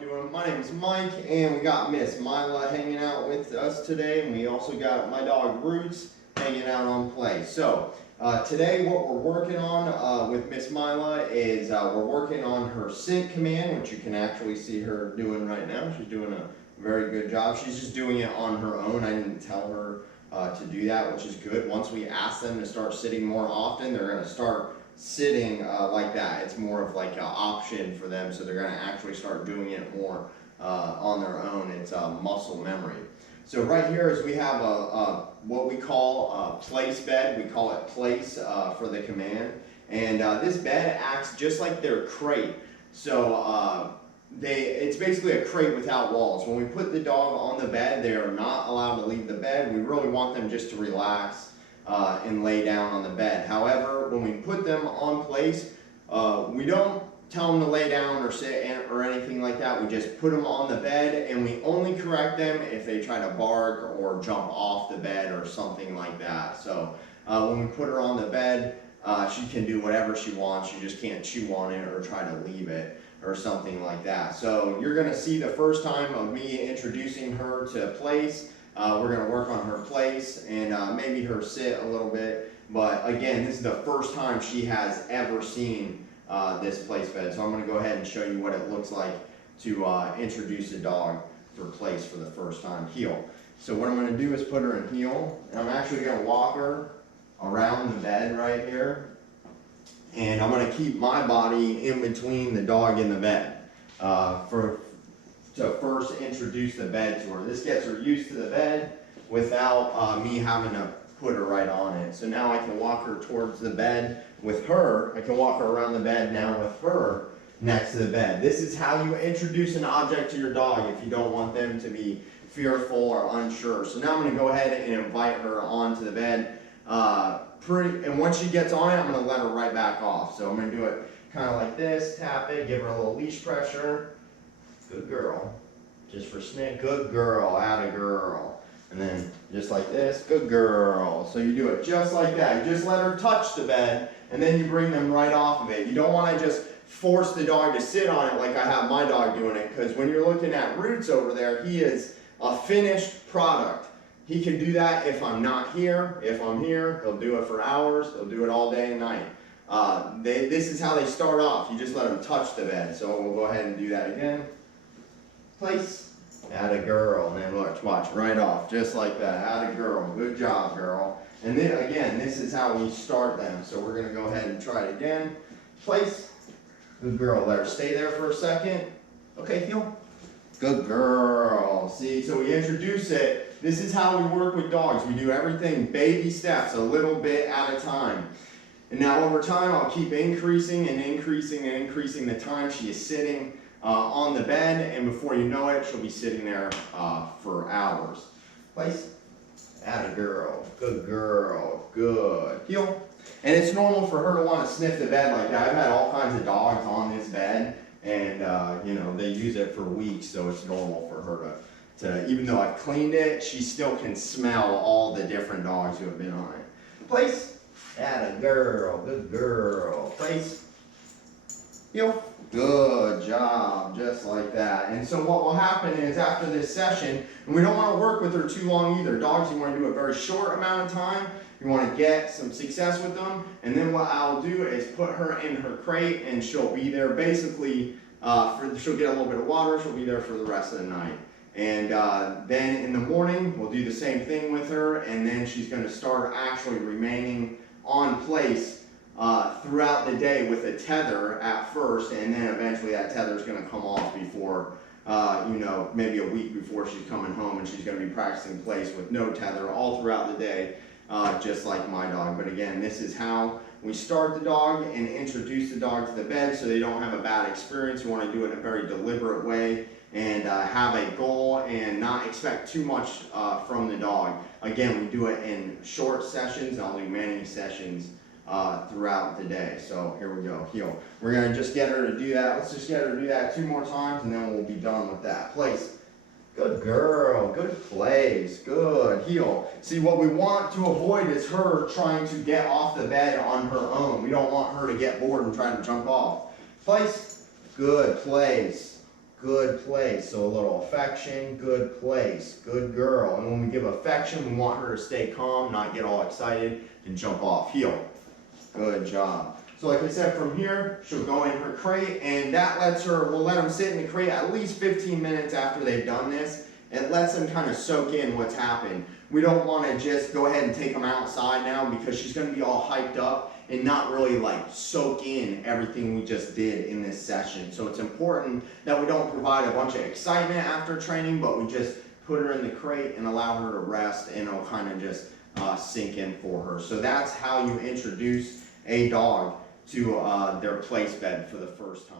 you doing? My name is Mike, and we got Miss Myla hanging out with us today, and we also got my dog Roots hanging out on play. So today what we're working on with Miss Myla is we're working on her scent command, which you can actually see her doing right now. She's doing a very good job. She's just doing it on her own. I didn't tell her to do that, which is good. Once we ask them to start sitting more often, they're going to start sitting like that. It's more of like an option for them, so they're going to actually start doing it more on their own. It's muscle memory. So right here is we have what we call a place bed. We call it place for the command, and this bed acts just like their crate. So it's basically a crate without walls. When we put the dog on the bed, they are not allowed to leave the bed. We really want them just to relax and lay down on the bed. However, when we put them on place, we don't tell them to lay down or sit or anything like that. We just put them on the bed, and we only correct them if they try to bark or jump off the bed or something like that. So when we put her on the bed, she can do whatever she wants. You just can't chew on it or try to leave it or something like that. So you're going to see the first time of me introducing her to place. We're going to work on her place and maybe her sit a little bit. But again, this is the first time she has ever seen this place bed. So I'm going to go ahead and show you what it looks like to introduce a dog for place for the first time. Heel. So what I'm going to do is put her in heel. And I'm actually going to walk her around the bed right here. And I'm going to keep my body in between the dog and the bed to first introduce the bed to her. This gets her used to the bed without me having to put her right on it. So now I can walk her towards the bed with her. I can walk her around the bed now with her next to the bed. This is how you introduce an object to your dog if you don't want them to be fearful or unsure. So now I'm going to go ahead and invite her onto the bed. And once she gets on it, I'm going to let her right back off. So I'm going to do it kind of like this, tap it, give her a little leash pressure. Good girl. Just for sniff. Good girl. Atta girl. And then just like this. Good girl. So you do it just like that. You just let her touch the bed, and then you bring them right off of it. You don't want to just force the dog to sit on it like I have my dog doing it, because when you're looking at Roots over there, he is a finished product. He can do that if I'm not here. If I'm here, he'll do it for hours. He'll do it all day and night. This is how they start off. You just let them touch the bed. So we'll go ahead and do that again. Place. Atta girl. And then watch, right off. Just like that. Atta girl. Good job, girl. And then again, this is how we start them. So we're going to go ahead and try it again. Place. Good girl. Let her stay there for a second. Okay, heel. Good girl. See, so we introduce it. This is how we work with dogs. We do everything baby steps, a little bit at a time. And now over time, I'll keep increasing and increasing and increasing the time she is sitting on the bed. And before you know it, she'll be sitting there for hours. Place. Atta girl. Good girl. Good. Heel. And it's normal for her to want to sniff the bed like that. I've had all kinds of dogs on this bed. And, you know, they use it for weeks, so it's normal for her to, even though I've cleaned it, she still can smell all the different dogs who have been on it. Place. Atta girl. Good girl. Place. Heel. Good job. Just like that. And so what will happen is after this session, and we don't want to work with her too long either. Dogs, you want to do a very short amount of time. You want to get some success with them. And then what I'll do is put her in her crate, and she'll be there basically, she'll get a little bit of water. She'll be there for the rest of the night. And then in the morning, we'll do the same thing with her. And then she's going to start actually remaining on place throughout the day with a tether at first, and then eventually that tether is going to come off before, you know, maybe a week before she's coming home, and she's going to be practicing place with no tether all throughout the day, just like my dog. But again, this is how we start the dog and introduce the dog to the bed so they don't have a bad experience. You want to do it in a very deliberate way and have a goal and not expect too much from the dog. Again, we do it in short sessions. I'll do many sessions throughout the day. So here we go. Heel. We're going to just get her to do that. Let's just get her to do that 2 more times, and then we'll be done with that. Place. Good girl. Good place. Good. Heel. See, what we want to avoid is her trying to get off the bed on her own. We don't want her to get bored and try to jump off. Place. Good place. good place. So a little affection, good place, good girl. And when we give affection, we want her to stay calm, not get all excited and jump off. Heel. Good job. So like I said, from here, she'll go in her crate, and that lets her, we'll let them sit in the crate at least 15 minutes after they've done this. It lets them kind of soak in what's happened. We don't want to just go ahead and take them outside now, because she's going to be all hyped up and not really like soak in everything we just did in this session. So it's important that we don't provide a bunch of excitement after training, but we just put her in the crate and allow her to rest, and it'll kind of just sink in for her. So that's how you introduce a dog to their place bed for the first time.